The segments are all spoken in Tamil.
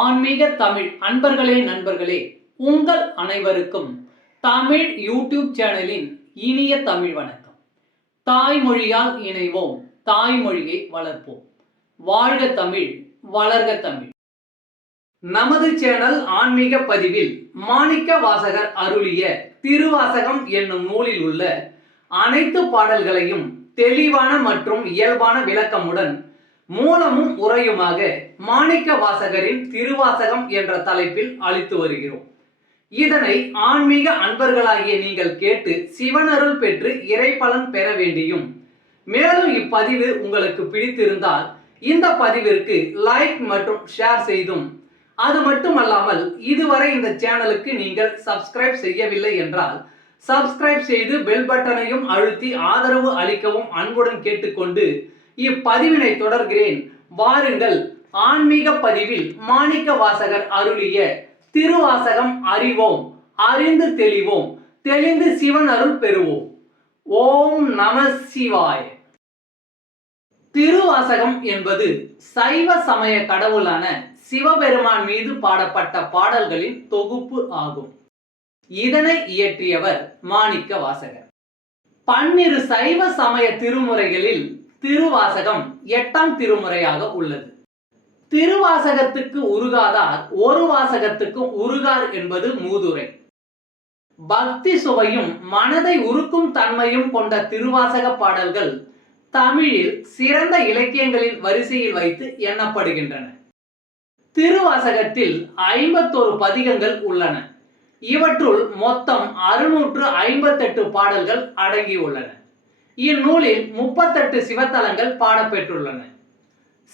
ஆன்மீக தமிழ் அன்பர்களே நண்பர்களே, உங்கள் அனைவருக்கும் தமிழ் யூடியூப் சேனலின் இனிய தமிழ் வணக்கம். தாய்மொழியால் இணைவோம், தாய்மொழியை வளர்ப்போம். வாழ்க தமிழ், வளர்க தமிழ். நமது சேனல் ஆன்மீக பதிவில் மாணிக்க வாசகர் அருளிய திருவாசகம் என்னும் நூலில் உள்ள அனைத்து பாடல்களையும் தெளிவான மற்றும் இயல்பான விளக்கமுடன் மூலமும் உரையுமாக மாணிக்க வாசகரின் திருவாசகம் என்ற தலைப்பில் அளித்து வருகிறோம். இதனை ஆன்மீக அன்பர்களாகிய நீங்கள் கேட்டு சிவனருள் பெற்று இறைபலன் பெற வேண்டியும், மேலும் இப்பதிவு உங்களுக்கு பிடித்திருந்தால் இந்த பதிவிற்கு லைக் மற்றும் ஷேர் செய்தும், அது மட்டுமல்லாமல் இதுவரை இந்த சேனலுக்கு நீங்கள் சப்ஸ்கிரைப் செய்யவில்லை என்றால் சப்ஸ்கிரைப் செய்து பெல் பட்டனையும் அழுத்தி ஆதரவு அளிக்கவும் அன்புடன் கேட்டுக்கொண்டு இப்பதிவினை தொடர்கிறேன். வாருங்கள், ஆன்மீக பதிவில் மாணிக்க வாசகர் அருளிய திருவாசகம் அறிவோம், அறிந்து தெளிவோம், தெளிந்து சிவன் அருள் பெறுவோம். ஓம் நம சிவாய. திருவாசகம் என்பது சைவ சமய கடவுளான சிவபெருமான் மீது பாடப்பட்ட பாடல்களின் தொகுப்பு ஆகும். இதனை இயற்றியவர் மாணிக்க வாசகர். 12 சைவ சமய திருமுறைகளில் திருவாசகம் 8ஆம் திருமுறையாக உள்ளது. திருவாசகத்துக்கு உருகாதார் ஒரு வாசகத்துக்கும் உருகார் என்பது மூதுரை. பக்தி சுவையும் மனதை உருக்கும் தன்மையும் கொண்ட திருவாசக பாடல்கள் தமிழில் சிறந்த இலக்கியங்களின் வரிசையில் வைத்து எண்ணப்படுகின்றன. திருவாசகத்தில் 51 பதிகங்கள் உள்ளன. இவற்றுள் மொத்தம் 658 பாடல்கள் அடங்கியுள்ளன. இந்நூலில் 38 சிவத்தலங்கள் பாடப்பெற்றுள்ளன.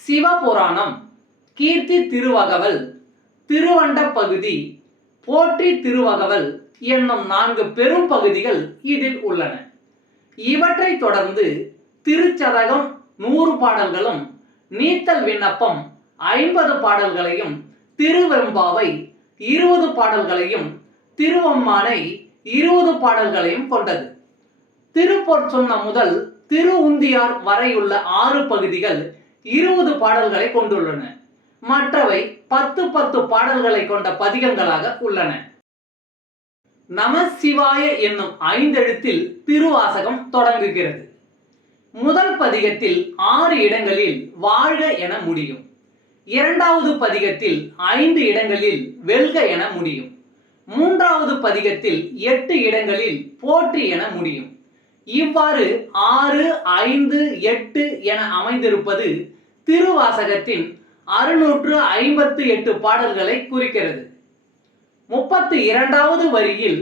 சிவபுராணம், கீர்த்தி திருவகவல், திருவண்ட பகுதி, போற்றி திருவகவல் என்னும் 4 பெரும் பகுதிகள் இதில் உள்ளன. இவற்றை தொடர்ந்து திருச்சதகம் 100 பாடல்களும், நீத்தல் விண்ணப்பம் 50 பாடல்களையும், திருவெம்பாவை 20 பாடல்களையும், திருவம்மானை 20 பாடல்களையும் கொண்டது. திருப்பொற்சொன்னம் முதல் திரு உந்தியார் வரையுள்ள 6 பகுதிகள் 20 பாடல்களை கொண்டுள்ளன. மற்றவை 10 பாடல்களை கொண்ட பதிகங்களாக உள்ளன. நம சிவாய என்னும் 5 எழுத்தில் திருவாசகம் தொடங்குகிறது. முதல் பதிகத்தில் 6 இடங்களில் வாழ்க என முடியும். 2வது பதிகத்தில் 5 இடங்களில் வெல்க என முடியும். 3வது பதிகத்தில் 8 இடங்களில் போற்றி என முடியும். இவ்வாறு 6, 5, 8 என அமைந்திருப்பது திருவாசகத்தின் 658 பாடல்களை குறிக்கிறது. 32வது வரியில்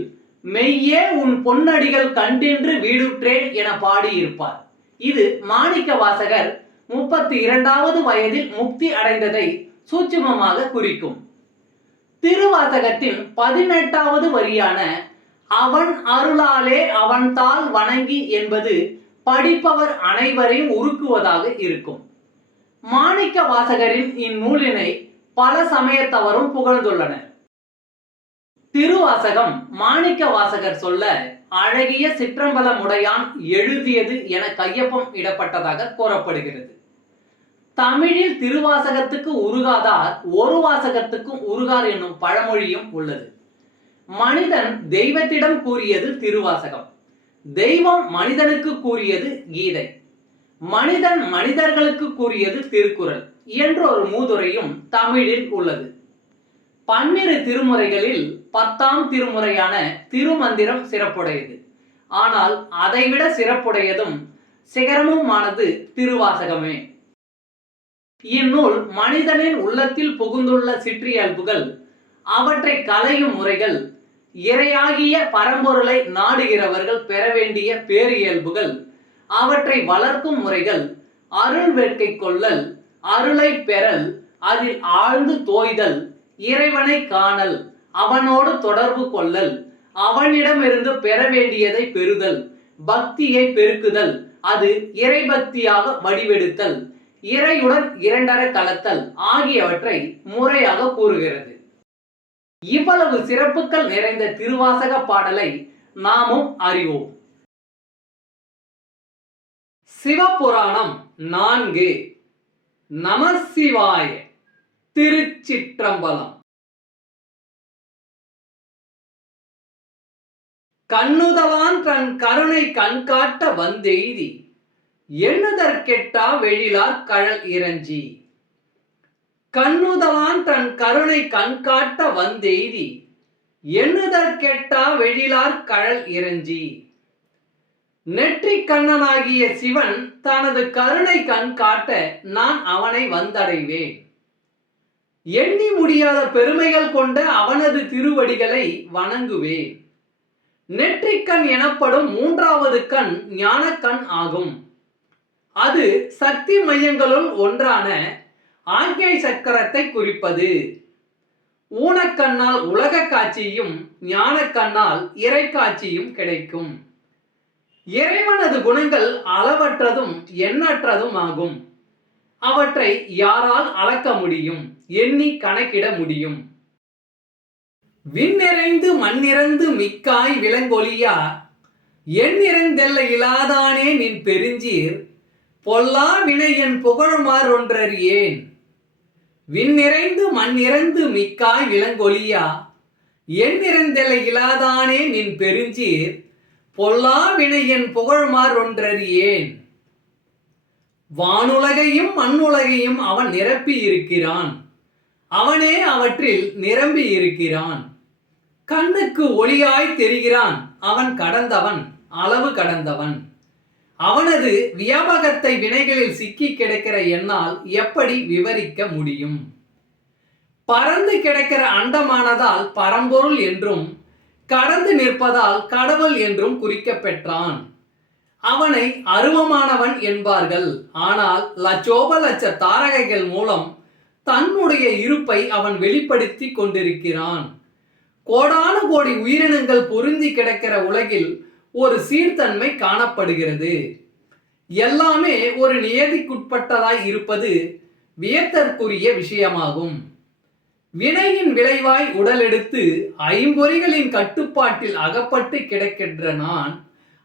மெய்யே உன் பொன்னடிகள் கண்டின்று வீடுற்றேன் என பாடியிருப்பார். இது மாணிக்க வாசகர் 32வது வயதில் முக்தி அடைந்ததை சூட்சுமமாக குறிக்கும். திருவாசகத்தின் 18வது வரியான அவன் அருளாலே அவன்தாள் வணங்கி என்பது படிப்பவர் அனைவரையும் உருக்குவதாக இருக்கும். மாணிக்க வாசகரின் இந்நூலினை பல சமயத்தவரும் புகழ்ந்துள்ளனர். திருவாசகம் மாணிக்க வாசகர் சொல்ல அழகிய சிற்றம்பலமுடையான் எழுதியது என கையொப்பம் இடப்பட்டதாக கூறப்படுகிறது. தமிழில் திருவாசகத்துக்கு உருகாதார் ஒரு வாசகத்துக்கும் உருகார் என்னும் பழமொழியும் உள்ளது. மனிதன் தெய்வத்திடம் கூறியது திருவாசகம், தெய்வம் மனிதனுக்கு கூறியது கீதை, மனிதன் மனிதர்களுக்கு கூறியது திருக்குறள் என்ற ஒரு மூதுரையும் தமிழில் உள்ளது. 12 திருமுறைகளில் 10ஆம் திருமுறையான திருமந்திரம் சிறப்புடையது. ஆனால் அதைவிட சிறப்புடையதும் சிகரமுமானது திருவாசகமே. இந்நூல் மனிதனின் உள்ளத்தில் புகுந்துள்ள சிற்றியல்புகள், அவற்றை களையும் முறைகள், இறையாகிய பரம்பொருளை நாடுகிறவர்கள் பெற வேண்டிய பேரியல்புகள், அவற்றை வளர்க்கும் முறைகள், அருள் வேட்கை கொள்ளல், அருளை பெறல், அதில் ஆழ்ந்து தோய்தல், இறைவனை காணல், அவனோடு தொடர்பு கொள்ளல், அவனிடமிருந்து பெற வேண்டியதை பெறுதல், பக்தியை பெருக்குதல், அது இறைபக்தியாக வடிவெடுத்தல், இறையுடன் இரண்டர கலத்தல் ஆகியவற்றை முறையாக கூறுகிறது. இவ்வளவு சிறப்புகள் நிறைந்த திருவாசக பாடலை நாமும் அறிவோம். சிவபுராணம் 4. நம சிவாய. திருச்சிற்றம்பலம். கண்ணுதலான் தன் கருணை கண்காட்ட வந்தெய்தி எண்ணுதற்கெட்டா வெழிலார் கழல் இறஞ்சி. கண்ணுதலான் தன் கருணை கண்காட்ட வந்தெய்தி எண்ணுதற்கெட்டா வெழிலார் கழல் இறஞ்சி. நெற்றிக் கண்ணனாகிய சிவன் தனது கருணை கண் காட்ட நான் அவனை வந்தடைவேன். எண்ணி முடியாத பெருமைகள் கொண்ட அவனது திருவடிகளை வணங்குவேன். நெற்றிக்கண் எனப்படும் மூன்றாவது கண் ஞானக்கண் ஆகும். அது சக்தி மையங்களுள் ஒன்றான ஆக்ஞை சக்கரத்தை குறிப்பது. ஊனக்கண்ணால் உலக காட்சியும் ஞானக்கண்ணால் இறை காட்சியும் கிடைக்கும். இறைவனது குணங்கள் அளவற்றதும் எண்ணற்றதும் ஆகும். அவற்றை யாரால் அளக்க முடியும், எண்ணி கணக்கிட முடியும்? விண்ணிறைந்து மண்ணிறந்து மிக்காய் விலங்கொலியா எண்ணிறந்தெல்ல இலாதானே நின் பெருஞ்சீர் பொல்லா வினை என் புகழுமாறு ஒன்றறியேன். விண்ணிறைந்து மண்ணிறந்து மிக்காய் விலங்கொலியா எண்ணிறந்தெல்ல இலாதானே நின் பெருஞ்சீர் பொல்லா வினை என் புகழுமாறு ஒன்றறியேன். வானுலகையும் மண்ணுலகையும் அவன் நிரப்பி இருக்கிறான். அவனே அவற்றில் நிரம்பி இருக்கிறான். கண்ணுக்கு ஒளியாய் தெரிகிறான். அவன் கடந்தவன், அளவு கடந்தவன். அவனது வியாபகத்தை வினைகளில் சிக்கி கிடக்கிற என்னால் எப்படி விவரிக்க முடியும்? பறந்து கிடக்கிற அண்டமானதால் பரம்பொருள் என்றும் கடந்து நிற்பதால் கடவுள் என்றும் குறிக்கப்பெற்றான். அவனை அருவமானவன் என்பார்கள். ஆனால் லட்சோப லட்ச தாரகைகள் மூலம் தன்னுடைய இருப்பை அவன் வெளிப்படுத்தி கொண்டிருக்கிறான். கோடானு கோடி உயிரினங்கள் பொருந்தி கிடக்கிற உலகில் ஒரு சீர்தன்மை காணப்படுகிறது. எல்லாமே ஒரு நியதிக்குட்பட்டதாய் இருப்பது வியத்தற்குரிய விஷயமாகும். வினையின் விளைவாய் உடலெடுத்து ஐம்பொறிகளின் கட்டுப்பாட்டில் அகப்பட்டு கிடக்கின்ற நான்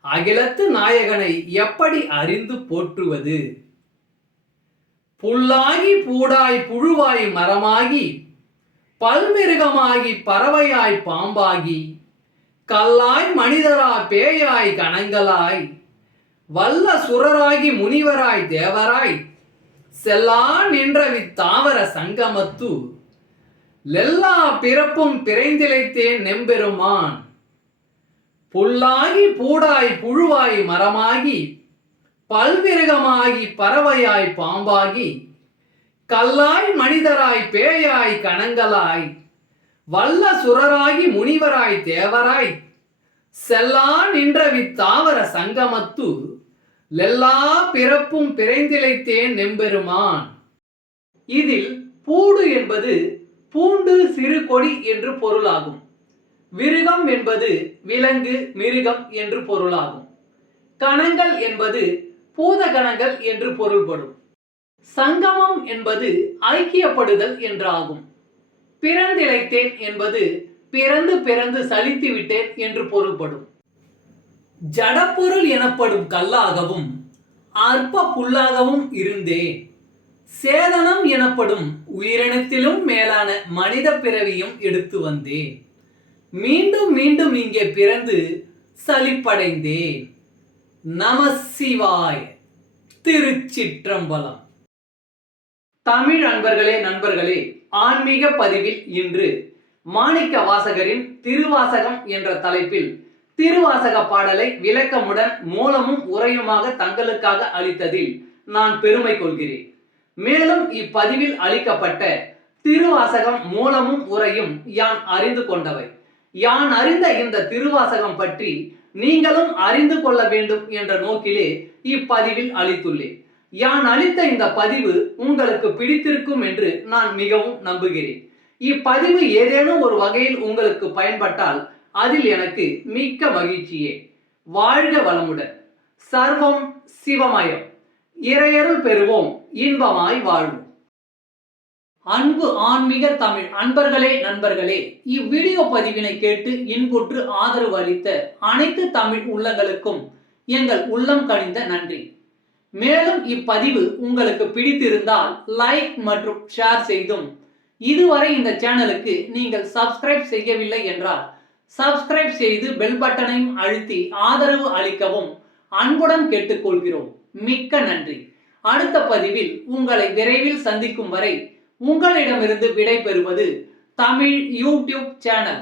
அகிலத்து நாயகனை எப்படி அறிந்து போற்றுவது? புல்லாகி பூடாய் புழுவாய் மரமாகி பல்மிருகமாகி பறவையாய் பாம்பாகி கல்லாய் மனிதரா பேயாய் கணங்களாய் வல்ல சுரராகி முனிவராய் தேவராய் செல்லா நின்ற வித்தாவர சங்கமத்து லெல்லா பிறப்பும் பிறைந்திலைத்தேன் நெம்பெருமான். புல்லாகி பூடாய் புழுவாய் மரமாகி பல்விருகமாகி பறவையாய் பாம்பாகி கல்லாய் மனிதராய் பேயாய் கணங்களாய் வல்ல சுரராகி முனிவராய் தேவராய் செல்லா நின்ற வித்தாவர சங்கமத்து லெல்லா பிறப்பும் பிறைந்திலைத்தேன் நெம்பெருமான். இதில் பூடு என்பது பூண்டு சிறு கொடி என்று பொருளாகும். விருகம் என்பது விலங்கு மிருகம் என்று பொருளாகும். கணங்கள் என்பது பூதகணங்கள் என்று பொருள்படும். சங்கமம் என்பது ஐக்கியப்படுதல் என்றாகும். பிறந்திழைத்தேன் என்பது பிறந்து பிறந்து சலித்து விட்டேன் என்று பொருள்படும். ஜடப்பொருள் எனப்படும் கல்லாகவும் அற்ப புல்லாகவும் இருந்தேன். சேதனம் எனப்படும் உயிரினத்திலும் மேலான மனித பிறவியும் எடுத்து வந்தேன். மீண்டும் மீண்டும் இங்கே பிறந்து சலிப்படைந்தேன். நமசிவாய. திருச்சிற்றம்பலம். தமிழ் அன்பர்களே, நண்பர்களே, ஆன்மீக பதிவில் இன்று மாணிக்க வாசகரின் திருவாசகம் என்ற தலைப்பில் திருவாசக பாடலை விளக்கமுடன் மூலமும் உரையுமாக தங்களுக்காக அளித்ததில் நான் பெருமை கொள்கிறேன். மேலும் இப்பதிவில் அளிக்கப்பட்ட திருவாசகம் மூலமும் உரையும் யான் அறிந்து கொண்டவை. யான் அறிந்த இந்த திருவாசகம் பற்றி நீங்களும் அறிந்து கொள்ள வேண்டும் என்ற நோக்கிலே இப்பதிவில் அளித்துள்ளேன். யான் அளித்த இந்த பதிவு உங்களுக்கு பிடித்திருக்கும் என்று நான் மிகவும் நம்புகிறேன். இப்பதிவு ஏதேனும் ஒரு வகையில் உங்களுக்கு பயன்பட்டால் அதில் எனக்கு மிக்க மகிழ்ச்சியே. வாழ்க வளமுடன். சர்வம் சிவமயம். இறையருள் பெறுவோம், இன்பமாய் வாழ்வோம். அன்பு ஆன்மீக தமிழ் அன்பர்களே, நண்பர்களே, இவ்வீடியோ பதிவினை கேட்டு இன்புற்று ஆதரவு அளித்த அனைத்து தமிழ் உள்ளங்களுக்கும் எங்கள் உள்ளம் கனிந்த நன்றி. மேலும் இப்பதிவு உங்களுக்கு பிடித்திருந்தால் லைக் மற்றும் ஷேர் செய்தும் இதுவரை இந்த சேனலுக்கு நீங்கள் சப்ஸ்கிரைப் செய்யவில்லை என்றால் சப்ஸ்கிரைப் செய்து பெல் பட்டனையும் அழுத்தி ஆதரவு அளிக்கவும் அன்புடன் கேட்டுக்கொள்கிறோம். மிக்க நன்றி. அடுத்த பதிவில் உங்களை விரைவில் சந்திக்கும் வரை உங்களிடமிருந்து விடை பெறுவது தமிழ் யூடியூப் சேனல்.